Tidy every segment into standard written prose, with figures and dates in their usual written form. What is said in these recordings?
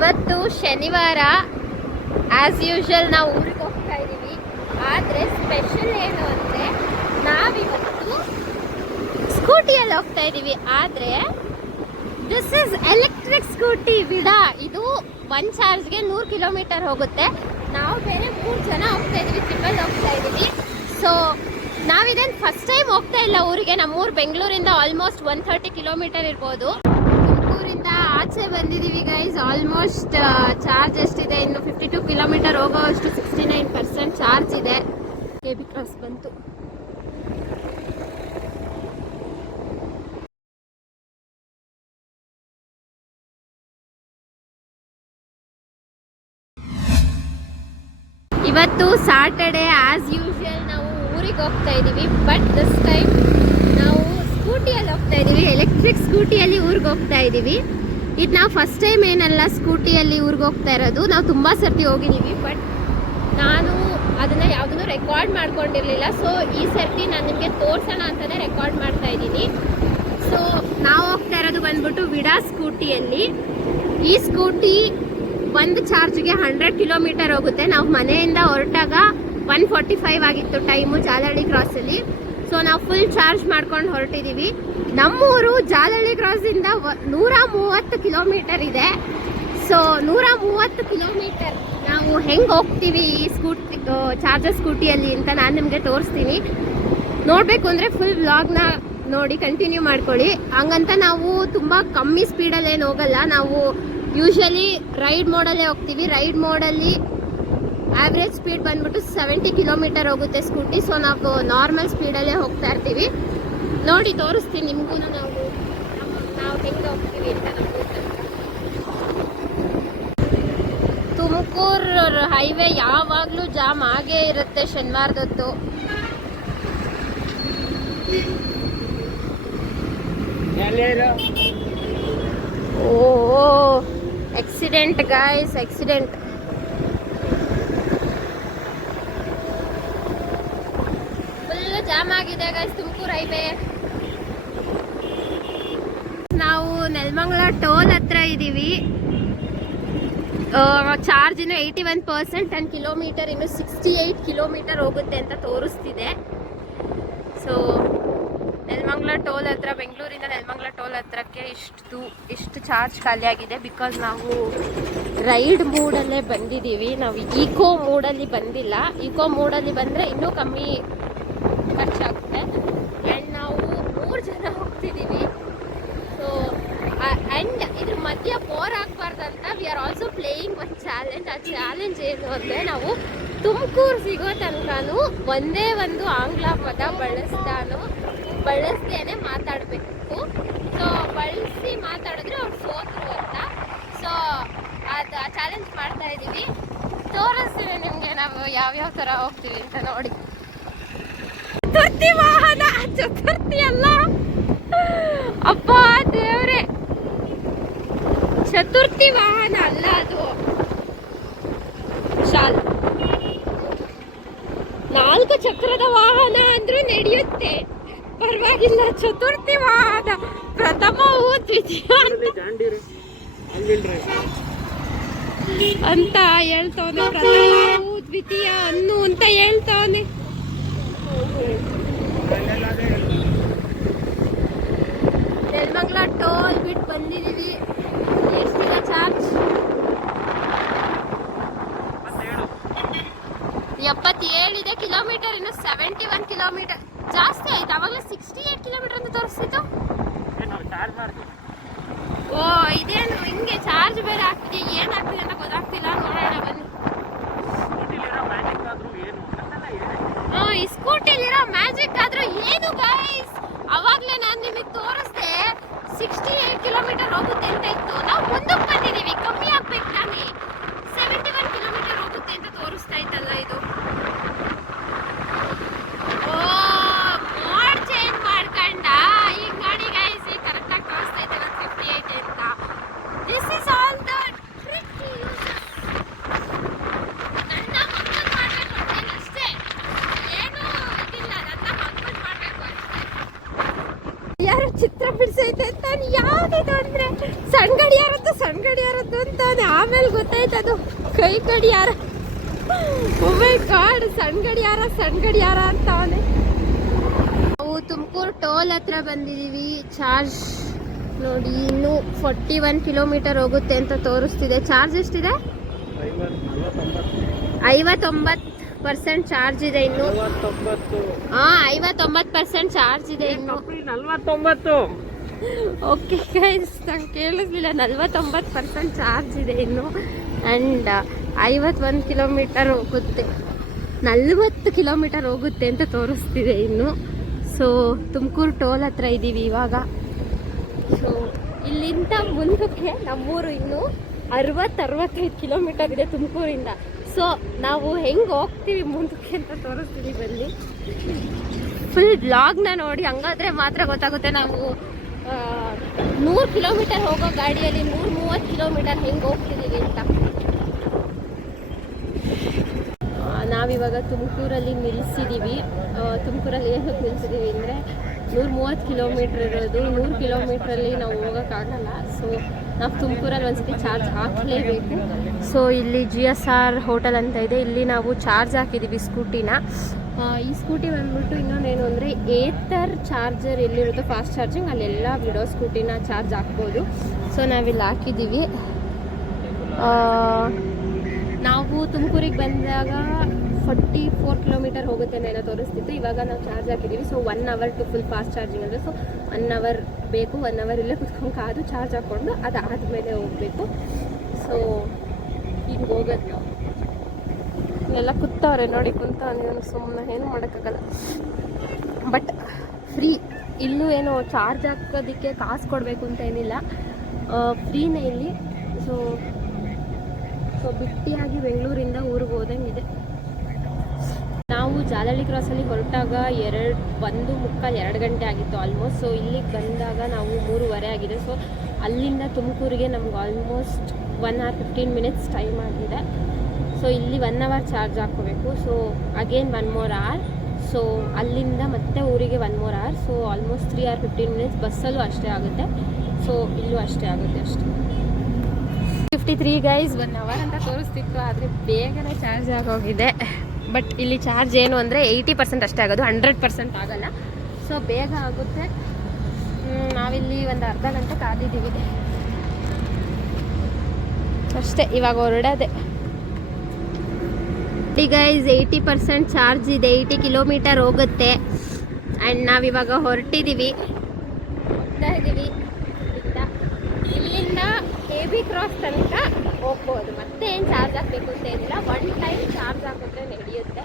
ಇವತ್ತು ಶನಿವಾರ as usual ನಾವು ಊರಿಗೆ ಹೋಗ್ತಾ ಇದ್ದೀವಿ. ಆದರೆ ಸ್ಪೆಷಲ್ ಏನು ಅಂದರೆ ನಾವಿವತ್ತು ಸ್ಕೂಟಿಯಲ್ಲಿ ಹೋಗ್ತಾ ಇದ್ದೀವಿ. ಆದರೆ ದಿಸ್ ಇಸ್ ಎಲೆಕ್ಟ್ರಿಕ್ ಸ್ಕೂಟಿ ವಿಡ. ಇದು ಒಂದು ಚಾರ್ಜ್ಗೆ 100 ಕಿಲೋಮೀಟರ್ ಹೋಗುತ್ತೆ. ನಾವು ಬೇರೆ 3 ಜನ ಹೋಗ್ತಾ ಇದ್ದೀವಿ, ಟ್ರಿಪ್ಪಲ್ಲಿ ಹೋಗ್ತಾ ಇದ್ದೀವಿ. ಸೊ ನಾವಿದೇನು ಫಸ್ಟ್ ಟೈಮ್ ಹೋಗ್ತಾ ಇಲ್ಲ ಊರಿಗೆ. ನಮ್ಮೂರು ಬೆಂಗಳೂರಿಂದ ಆಲ್ಮೋಸ್ಟ್ 130 ಕಿಲೋಮೀಟರ್ ಇರ್ಬೋದು. ಊರಿಂದ ಆಚೆ ಬಂದಿದ್ದೀವಿ ಗೈಸ್. ಆಲ್ಮೋಸ್ಟ್ ಚಾರ್ಜ್ ಎಷ್ಟಿದೆ, ಇನ್ನು 52 ಕಿಲೋಮೀಟರ್ ಹೋಗೋವಷ್ಟು 69% ಚಾರ್ಜ್ ಇದೆ. KB ಕ್ರಾಸ್ ಬಂತು. ಇವತ್ತು ಸಾಟರ್ಡೆ ಆಸ್ ಯೂಶುವಲ್ ನಾವು ಊರಿಗೆ ಹೋಗ್ತಾ ಇದ್ದೀವಿ. ಬಟ್ ದಿಸ್ ಟೈಮ್ ನಾವು ಸ್ಕೂಟಿಯಲ್ಲಿ ಹೋಗ್ತಾ ಇದ್ದೀವಿ, ಎಲೆಕ್ಟ್ರಿಕ್ ಸ್ಕೂಟಿಯಲ್ಲಿ ಊರಿಗೆ ಹೋಗ್ತಾ ಇದ್ದೀವಿ. ಇದು ನಾವು ಫಸ್ಟ್ ಟೈಮ್ ಏನಲ್ಲ ಸ್ಕೂಟಿಯಲ್ಲಿ ಊರಿಗೆ ಹೋಗ್ತಾ ಇರೋದು. ನಾವು ತುಂಬ ಸರ್ತಿ ಹೋಗಿದ್ದೀವಿ, ಬಟ್ ನಾನು ಅದನ್ನು ಯಾವುದನ್ನು ರೆಕಾರ್ಡ್ ಮಾಡ್ಕೊಂಡಿರಲಿಲ್ಲ. ಸೊ ಈ ಸರ್ತಿ ನಾನು ನಿಮಗೆ ತೋರಿಸೋಣ ಅಂತಲೇ ರೆಕಾರ್ಡ್ ಮಾಡ್ತಾ ಇದ್ದೀನಿ. ಸೊ ನಾವು ಹೋಗ್ತಾ ಇರೋದು ಬಂದ್ಬಿಟ್ಟು ವಿಡಾ ಸ್ಕೂಟಿಯಲ್ಲಿ. ಈ ಸ್ಕೂಟಿ ಒಂದು ಚಾರ್ಜ್ಗೆ 100 ಕಿಲೋಮೀಟರ್ ಹೋಗುತ್ತೆ. ನಾವು ಮನೆಯಿಂದ ಹೊರಟಾಗ 1:45 ಆಗಿತ್ತು ಟೈಮು ಜಾಲಹಳ್ಳಿ ಕ್ರಾಸಲ್ಲಿ. ಸೊ ನಾವು ಫುಲ್ ಚಾರ್ಜ್ ಮಾಡ್ಕೊಂಡು ಹೊರಟಿದ್ದೀವಿ. ನಮ್ಮೂರು ಜಾಲಹಳ್ಳಿ ಕ್ರಾಸಿಂದ 130 ಕಿಲೋಮೀಟರ್ ಇದೆ. ಸೊ 130 ಕಿಲೋಮೀಟರ್ ನಾವು ಹೆಂಗೆ ಹೋಗ್ತೀವಿ ಈ ಚಾರ್ಜರ್ ಸ್ಕೂಟಿಯಲ್ಲಿ ಅಂತ ನಾನು ನಿಮಗೆ ತೋರಿಸ್ತೀನಿ. ನೋಡಬೇಕು ಅಂದರೆ ಫುಲ್ ವ್ಲಾಗ್ನ ನೋಡಿ ಕಂಟಿನ್ಯೂ ಮಾಡ್ಕೊಳ್ಳಿ. ಹಂಗಂತ ನಾವು ತುಂಬ ಕಮ್ಮಿ ಸ್ಪೀಡಲ್ಲಿ ಏನು ಹೋಗಲ್ಲ. ನಾವು ಯೂಶ್ವಲಿ ರೈಡ್ ಮೋಡಲ್ಲೇ ಹೋಗ್ತೀವಿ. ರೈಡ್ ಮೋಡಲ್ಲಿ ಆವ್ರೇಜ್ ಸ್ಪೀಡ್ ಬಂದ್ಬಿಟ್ಟು 70 ಕಿಲೋಮೀಟರ್ ಹೋಗುತ್ತೆ ಸ್ಕೂಟಿ. ಸೊ ನಾವು ನಾರ್ಮಲ್ ಸ್ಪೀಡಲ್ಲೇ ಹೋಗ್ತಾ ಇರ್ತೀವಿ. ನೋಡಿ ತೋರಿಸ್ತೀನಿ ನಿಮಗೂ ನಾವು ಹೆಂಗೆ ಹೋಗ್ತೀವಿ ಅಂತ. ತುಮಕೂರು ಹೈವೇ ಯಾವಾಗಲೂ ಜಾಮ್ ಆಗೇ ಇರುತ್ತೆ ಶನಿವಾರದೊತ್ತು. Oh accident guys, accident. Full jam ಆಗಿದೆ ಗಾಯ್ಸ್ ತುಮಕೂರು ಹೈವೇ. ನಾವು ನೆಲಮಂಗಲ ಟೋಲ್ ಹತ್ರ ಇದ್ದೀವಿ. ಚಾರ್ಜ್ ಇನ್ನು 81%, 10 ಕಿಲೋಮೀಟರ್ ಇನ್ನು 68 ಕಿಲೋಮೀಟರ್ ಹೋಗುತ್ತೆ ಅಂತ ತೋರಿಸ್ತಿದೆ. ಸೊ ನೆಲಮಂಗಲ ಟೋಲ್ ಹತ್ರ, ಬೆಂಗಳೂರಿಂದ ನೆಲಮಂಗಲ ಟೋಲ್ ಹತ್ರಕ್ಕೆ ಇಷ್ಟು ಚಾರ್ಜ್ ಖಾಲಿ ಆಗಿದೆ. ಬಿಕಾಸ್ ನಾವು ರೈಡ್ ಮೂಡಲ್ಲೇ ಬಂದಿದ್ದೀವಿ. ನಾವು ಈಕೋ ಮೂಡಲ್ಲಿ ಬಂದಿಲ್ಲ. ಈಕೋ ಮೂಡಲ್ಲಿ ಬಂದರೆ ಇನ್ನೂ ಕಮ್ಮಿ ಖರ್ಚಾಗುತ್ತೆ. ಆ್ಯಂಡ್ ನಾವು 3 ಜನ ಹೋಗ್ತಿದ್ದೀವಿ. ಸೊ ಆ್ಯಂಡ್ ಇದ್ರ ಮಧ್ಯ ಬೋರ್ ಆಗಬಾರ್ದಂತ ವಿ ಆರ್ ಆಲ್ಸೋ ಪ್ಲೇಯಿಂಗ್ ಒಂದು ಚಾಲೆಂಜ್. ಆ ಚಾಲೆಂಜ್ ಏನು ಅಂದರೆ ನಾವು ತುಮಕೂರು ಸಿಗೋ ತನಕನೂ ಒಂದೇ ಒಂದು ಆಂಗ್ಲ ಪದ ಬಳಸ್ದೇನೆ ಮಾತಾಡಬೇಕು. ಸೊ ಬಳಸಿ ಮಾತಾಡಿದ್ರೆ ಅವ್ರು ಸೋತರು ಅಂತ. ಸೊ ಅದು ಆ ಚಾಲೆಂಜ್ ಮಾಡ್ತಾ ಇದ್ದೀವಿ. ತೋರಿಸ್ತೀವಿ ನಿಮಗೆ ನಾವು ಯಾವ್ಯಾವ ಥರ ಹೋಗ್ತೀವಿ ಅಂತ ನೋಡಿ. ಚತುರ್ಥಿ ವಾಹನ, ಚತುರ್ಥಿ ಅಲ್ಲ ಅಪ್ಪ ದೇವ್ರೆ, ಚತುರ್ಥಿ ವಾಹನ ಅಲ್ಲ ಅದು. ಶಾಲ್ 4 ಚಕ್ರದ ವಾಹನ ಅಂದ್ರೂ ನಡೆಯುತ್ತೆ, ಪರವಾಗಿಲ್ಲ. ಚತುರ್ಥಿ ವಾಹನ ಪ್ರಥಮವು ದ್ವಿತೀಯ ಅಂತ ಹೇಳ್ತವನೆ. ಪ್ರಥಮವು ದ್ವಿತೀಯ ಅನ್ನು ಅಂತ ಹೇಳ್ತವನೆ. ನೆಲಮಂಗಲ ಟೋಲ್ ಬಿಟ್ಟು ಬಂದಿದ್ದೀವಿ. ಎಷ್ಟಿದೆ ಚಾರ್ಜ್? 77 ಇದೆ ಕಿಲೋಮೀಟರ್. ಇನ್ನು 71 ಕಿಲೋಮೀಟರ್ ಜಾಸ್ತಿ ಆಯ್ತು. ಅವಾಗಲೇ 68 ಕಿಲೋಮೀಟರ್ ಅಂತ ತೋರಿಸ್ತಿತ್ತು. ಓ ಇದೇನು ಹಿಂಗೆ ಚಾರ್ಜ್ ಬೇರೆ ಆಗ್ತಿದೆ, ಏನಾಗ್ತಿದೆ ಅಂತ ಗೊತ್ತಾಗ್ತಿಲ್ಲ. ನೋಡೋಣ ಬನ್ನಿ. ಈ ಸ್ಕೂಟಿಲಿರೋ ಮ್ಯಾಜಿಕ್ ಆದ್ರೂ ಏನು ಗೈಸ್? ಅವಾಗಲೇ ನಾನು ನಿಮಗೆ ತೋರಿಸ್ದೆ 68 ಕಿಲೋಮೀಟರ್ ಹೋಗುತ್ತೆ ಅಂತ ಇತ್ತು. ನಾವು ಮುಂದಕ್ಕೆ ಬಂದಿದ್ದೀವಿ, ಕಮ್ಮಿ ಆಗ್ಬೇಕು ತಾನೇ. 71 ಕಿಲೋಮೀಟರ್ ಹೋಗುತ್ತೆ ಅಂತ ತೋರಿಸ್ತಾ ಇತ್ತಲ್ಲ ಇದು. ಓ ಮೋಡ್ ಚೇಂಜ್ ಮಾಡ್ಕೊಂಡ. ಈಗ ನೋಡಿ ಗೈಸ್, ಈಗ ಕರೆಕ್ಟಾಗಿ ತೋರಿಸ್ತಾ ಇತ್ತು 58 ಅಂತ. This is all the trick he uses. ನನ್ನ ಮಕ್ಕಳು ಮಾಡಬೇಕು ಅಷ್ಟೇ, ಏನು ಇದಿಲ್ಲ. ನನ್ನ ಮಕ್ಕಳು ಮಾಡಬೇಕು ಅಷ್ಟೇ. ಯಾರು ಚಿತ್ರ ಬಿಡಿಸೈತೆ ಅಂತ ಯಾವುದೇ ನೋಡಿದ್ರೆ ಸಣ್ಣ ಗಡಿಯಾರದ್ದು ಅಂತಾನೆ. ಆಮೇಲೆ ಗೊತ್ತಾಯ್ತದು ಕೈ ಗಡಿಯಾರ. ಓ ಮೈ ಗಾಡ್, ಸಣ್ಣ ಗಡಿಯಾರ ಅಂತಾನೆ. ನಾವು ತುಮಕೂರು ಟೋಲ್ ಹತ್ರ ಬಂದಿದೀವಿ. ಚಾರ್ಜ್ ನೋಡಿ ಇನ್ನೂ 41 ಕಿಲೋಮೀಟರ್ ಹೋಗುತ್ತೆ ಅಂತ ತೋರಿಸ್ತಿದೆ. ಚಾರ್ಜ್ ಎಷ್ಟಿದೆ? 59% ಚಾರ್ಜ್ ಇದೆ ಇನ್ನು. 59% ಚಾರ್ಜ್ ಇದೆ ಇನ್ನು. 49. ಓಕೆ ಗೈಸ್, ನಂಗೆ ಕೇಳಿಸ್ಲಿಲ್ಲ. 49% ಚಾರ್ಜ್ ಇದೆ ಇನ್ನು. ಆ್ಯಂಡ್ 51 ಕಿಲೋಮೀಟರ್ ಹೋಗುತ್ತೆ, 40 ಕಿಲೋಮೀಟರ್ ಹೋಗುತ್ತೆ ಅಂತ ತೋರಿಸ್ತಿದೆ ಇನ್ನು. ಸೊ ತುಮಕೂರು ಟೋಲ್ ಹತ್ರ ಇದ್ದೀವಿ ಇವಾಗ. ಸೊ ಇಲ್ಲಿಂದ ಮುಂದಕ್ಕೆ ನಮ್ಮೂರು ಇನ್ನು 60-65 ಕಿಲೋಮೀಟರ್ ಇದೆ ತುಮಕೂರಿಂದ. ಸೊ ನಾವು ಹೆಂಗೆ ಹೋಗ್ತೀವಿ ಮುಂದಕ್ಕೆ ಅಂತ ತೋರಿಸ್ತೀವಿ ಬನ್ನಿ. ಫುಲ್ ಬ್ಲಾಗ್ನ ನೋಡಿ, ಹಂಗಾದ್ರೆ ಮಾತ್ರ ಗೊತ್ತಾಗುತ್ತೆ ನಾವು 100 ಕಿಲೋಮೀಟರ್ ಹೋಗೋ ಗಾಡಿಯಲ್ಲಿ 130 ಕಿಲೋಮೀಟರ್ ಹೆಂಗೆ ಹೋಗ್ತಿದ್ದೀವಿ ಅಂತ. ನಾವಿವಾಗ ತುಮಕೂರಲ್ಲಿ ನಿಲ್ಲಿಸಿದ್ದೀವಿ. ತುಮಕೂರಲ್ಲಿ ಏನಕ್ಕೆ ನಿಲ್ಲಿಸಿದ್ದೀವಿ ಅಂದರೆ 130 ಕಿಲೋಮೀಟ್ರ್ ಇರೋದು. 100 ಕಿಲೋಮೀಟ್ರಲ್ಲಿ ನಾವು ಹೋಗೋಕ್ಕಾಗಲ್ಲ. ಸೊ ನಾವು ತುಮಕೂರಲ್ಲಿ ಒಂದ್ಸತಿ ಚಾರ್ಜ್ ಹಾಕಲೇಬೇಕು. ಸೊ ಇಲ್ಲಿ GSR ಹೋಟೆಲ್ ಅಂತ ಇದೆ, ಇಲ್ಲಿ ನಾವು ಚಾರ್ಜ್ ಹಾಕಿದ್ದೀವಿ ಸ್ಕೂಟಿನ. ಈ ಸ್ಕೂಟಿ ಬಂದ್ಬಿಟ್ಟು ಇನ್ನೊಂದೇನು ಅಂದರೆ ಏತರ್ ಚಾರ್ಜರ್ ಎಲ್ಲಿರುತ್ತೋ ಫಾಸ್ಟ್ ಚಾರ್ಜಿಂಗ್ ಅಲ್ಲೆಲ್ಲ ಬಿಡೋ ಸ್ಕೂಟಿನ ಚಾರ್ಜ್ ಹಾಕ್ಬೋದು. ಸೊ ನಾವಿಲ್ಲಿ ಹಾಕಿದ್ದೀವಿ. ನಾವು ತುಮಕೂರಿಗೆ ಬಂದಾಗ 44 ಕಿಲೋಮೀಟರ್ ಹೋಗುತ್ತೆ ಏನೋ ತೋರಿಸ್ತಿತ್ತು. ಇವಾಗ ನಾವು ಚಾರ್ಜ್ ಹಾಕಿದ್ದೀವಿ. So 1 hour to full fast charging ಅಂದರೆ ಸೊ 1 ಅವರ್ ಬೇಕು. 1 ಅವರ್ ಇಲ್ಲೇ ಕುತ್ಕೊಂಡು ಕಾದು ಚಾರ್ಜ್ ಹಾಕ್ಕೊಂಡು ಅದಾದಮೇಲೆ ಹೋಗಬೇಕು. ಸೊ ಹಿಂಗೆ ಹೋಗೋದು. ಎಲ್ಲ ಕೂತವ್ರೆ ನೋಡಿ, ಕುಂತವನು ಸುಮ್ಮನೆ ಏನು ಮಾಡೋಕ್ಕಾಗಲ್ಲ. ಬಟ್ ಫ್ರೀ ಇಲ್ಲೂ ಏನು ಚಾರ್ಜ್ ಹಾಕೋದಕ್ಕೆ ಕಾಸು ಕೊಡಬೇಕು ಅಂತ ಏನಿಲ್ಲ, ಫ್ರೀನೇ ಇಲ್ಲಿ. ಸೊ ಬಿಟ್ಟಿಯಾಗಿ ಬೆಂಗಳೂರಿಂದ ಊರಿಗೆ ಹೋದಂಗಿದೆ. ನಾವು ಜಾಲಹಳ್ಳಿ ಕ್ರಾಸಲ್ಲಿ ಹೊರಟಾಗ 1:45-2 ಗಂಟೆ ಆಗಿತ್ತು ಆಲ್ಮೋಸ್ಟ್. ಸೊ ಇಲ್ಲಿಗೆ ಬಂದಾಗ ನಾವು 3:30 ಆಗಿದೆ. ಸೊ ಅಲ್ಲಿಂದ ತುಮಕೂರಿಗೆ ನಮ್ಗೆ ಆಲ್ಮೋಸ್ಟ್ 1 hour 15 minutes ಟೈಮ್ ಆಗಿದೆ. ಸೊ ಇಲ್ಲಿ 1 hour ಚಾರ್ಜ್ ಹಾಕ್ಕೋಬೇಕು. So again 1 more hour. So ಅಲ್ಲಿಂದ ಮತ್ತೆ ಊರಿಗೆ 1 more hour. So almost 3 hour 15 minutes. ಬಸ್ಸಲ್ಲೂ ಅಷ್ಟೇ ಆಗುತ್ತೆ. ಸೊ ಇಲ್ಲೂ ಅಷ್ಟೇ ಆಗುತ್ತೆ. 53 ಗೈಸ್, 1 hour ಅಂತ ತೋರಿಸ್ತಿತ್ತು, ಆದರೆ ಬೇಗನೆ ಚಾರ್ಜ್ ಆಗೋಗಿದೆ. ಬಟ್ ಇಲ್ಲಿ ಚಾರ್ಜ್ ಏನು ಅಂದರೆ 80% ಅಷ್ಟೇ ಆಗೋದು, 100% ಆಗಲ್ಲ. ಸೊ ಬೇಗ ಆಗುತ್ತೆ. ನಾವಿಲ್ಲಿ ಒಂದು ಅರ್ಧ ಗಂಟೆ ಕಾದಿದ್ದೀವಿ ಅಷ್ಟೇ. ಇವಾಗ ಹೊರಡೋದೆ. ಗೈಸ್ 80% ಚಾರ್ಜ್ ಇದೆ, 80 ಕಿಲೋಮೀಟರ್ ಹೋಗುತ್ತೆ. ಆ್ಯಂಡ್ ನಾವಿವಾಗ ಹೊರಟಿದ್ದೀವಿ. ಇಲ್ಲಿಂದ AB ಕ್ರಾಸ್ ತನಕ ಹೋಗ್ಬೋದು. ಮತ್ತೆ ಏನು ಚಾರ್ಜ್ ಹಾಕಬೇಕು ಅಂತ ಏನಿಲ್ಲ, 1 ಟೈಮ್ ಚಾರ್ಜ್ ಹಾಕಿದ್ರೆ ನಡೆಯುತ್ತೆ.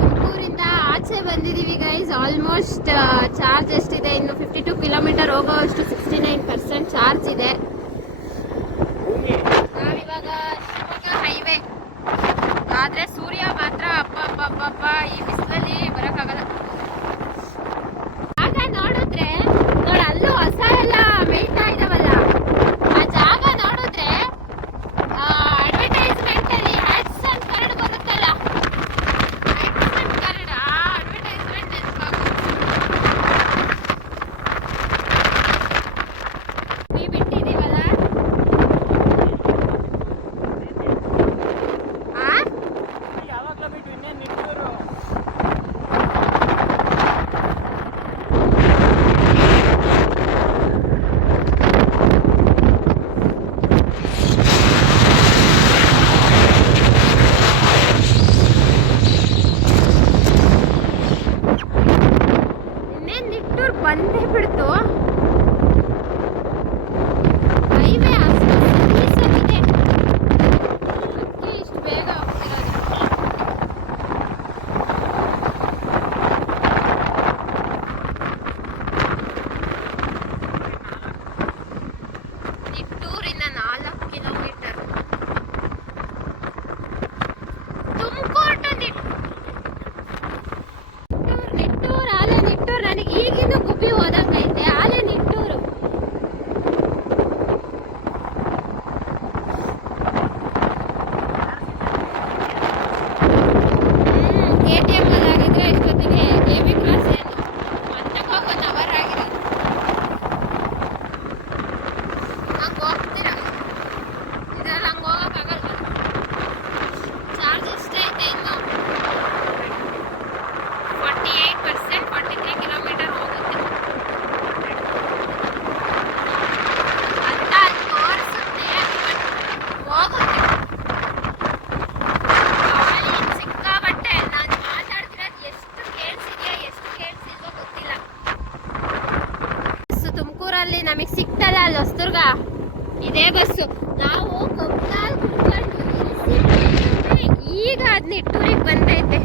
ತುಮಕೂರಿಂದ ಆಚೆ ಬಂದಿದ್ದೀವಿ ಗೈಸ್. ಆಲ್ಮೋಸ್ಟ್ ಚಾರ್ಜ್ ಎಷ್ಟಿದೆ, ಇನ್ನು 52 ಕಿಲೋಮೀಟರ್ ಹೋಗೋ ಅಷ್ಟು 69% ಚಾರ್ಜ್ ಇದೆ. ನಾವಿವಾಗ ಶಿವಮೊಗ್ಗ ಹೈವೇ ಆದರೆ ಸೂರ್ಯ ಮಾತ್ರ ಅಪ್ಪ ಈ ಬಿಸಿಲಲ್ಲಿ ಬರೋಕ್ಕಾಗಲ್ಲ. ಆಗ ನೋಡಿದ್ರೆ ಅಲ್ಲೂ ಹೊಸ ಎಲ್ಲ ಮೇಯ್ತಾ ಇದಾವಲ್ಲ, ಆ ಜಾಗ ನೋಡಿದ್ರೆ ಅಡ್ವರ್ಟೈಸ್ಮೆಂಟ್ ಅಲ್ಲಿ ಹ್ಯಾಟ್ಸ್ ಅಂಡ್ ಕರಡ್ ಬರುತ್ತಲ್ಲ, ಹ್ಯಾಟ್ಸ್ ಅಂಡ್ ಕರಡ್ ಆ ಅಡ್ವರ್ಟೈಸ್ಮೆಂಟ್ ನೀವು ಬಿಟ್ಟಿದ್ದೀವಲ್ಲ. ಬಂದೇ ಬಿಡ್ತು ಹೈವೇ. ಅಷ್ಟು ಸರ್ವಿಸ್ ಆಗಿದೆ, ಅದಕ್ಕೆ ಇಷ್ಟು ಬೇಗ ಹೋಗ್ತಿರೋದು. ನಿಟ್ಟೂರಿಂದ 4 ಕಿಲೋಮೀಟರ್. ತುಮಕೂರು ಟು ನಿಟ್ಟೂರು. ಆಲೆ ನಿಟ್ಟೂರು ನನಗೆ ಈಗಿನ ಗುಬ್ಬಿ ಹೋದಂಗೈತೆ. ಆಲೆ ನಿಟ್ಟೂರು KTM ಆಗಿದ್ರೆ ಇಷ್ಟೊತ್ತಿಗೆ AB ಕ್ರಾಸ್ ಏನು ಅಲ್ಲಿ ನಮಗೆ ಸಿಕ್ತಲ್ಲ ಅಲ್ಲಿ ಹೊಸದುರ್ಗ ಇದೇ ಬಸ್ಸು. ನಾವು ಕೊಪ್ಪಳ ಕುತ್ಕೊಂಡು ಈಗ 18 ಬಂದೈತೆ.